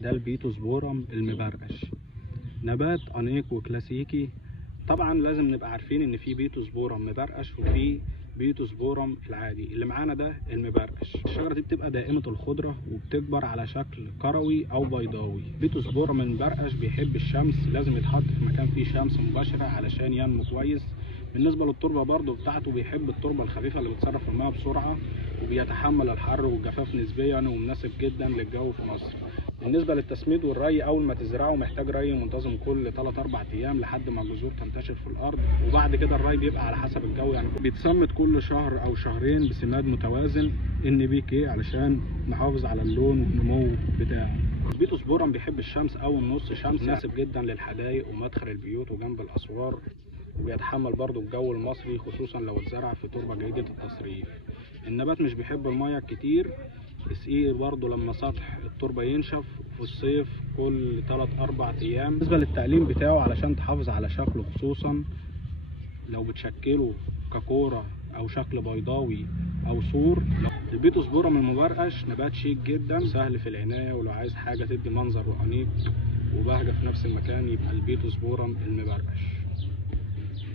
ده البيتوسبورم المبرقش، نبات أنيق وكلاسيكي. طبعا لازم نبقى عارفين ان في بيتوسبورم مبرقش وفي بيتوسبورم العادي. اللي معانا ده المبرقش. الشجره دي بتبقى دائمه الخضره وبتكبر على شكل كروي او بيضاوي. بيتوسبورم المبرقش بيحب الشمس، لازم يتحط في مكان فيه شمس مباشره علشان ينمو كويس. بالنسبه للتربه برضو بتاعته، بيحب التربه الخفيفه اللي بتصرف الماء بسرعه، وبيتحمل الحر والجفاف نسبيا، ومناسب جدا للجو في مصر. بالنسبه للتسميد والري، اول ما تزرعه محتاج ري منتظم كل 3-4 ايام لحد ما الجذور تنتشر في الارض، وبعد كده الري بيبقى على حسب الجو، يعني بيتسمد كل شهر او شهرين بسماد متوازن NPK علشان نحافظ على اللون والنمو بتاعه. البيتوسبورم بيحب الشمس او النص شمس، مناسب جدا للحدائق ومدخل البيوت وجنب الاسوار، وبيتحمل برضو الجو المصري خصوصا لو اتزرع في تربه جيده التصريف. النبات مش بيحب الميه كتير، اسقيه برضه لما سطح التربه ينشف في الصيف كل 3-4 ايام. بالنسبه للتقليم بتاعه علشان تحافظ على شكله، خصوصا لو بتشكله ككوره او شكل بيضاوي او سور. البيتوسبورم المبرقش نبات شيك جدا، سهل في العنايه، ولو عايز حاجه تدي منظر وانيق وبهجه في نفس المكان يبقى البيتوسبورم المبرقش.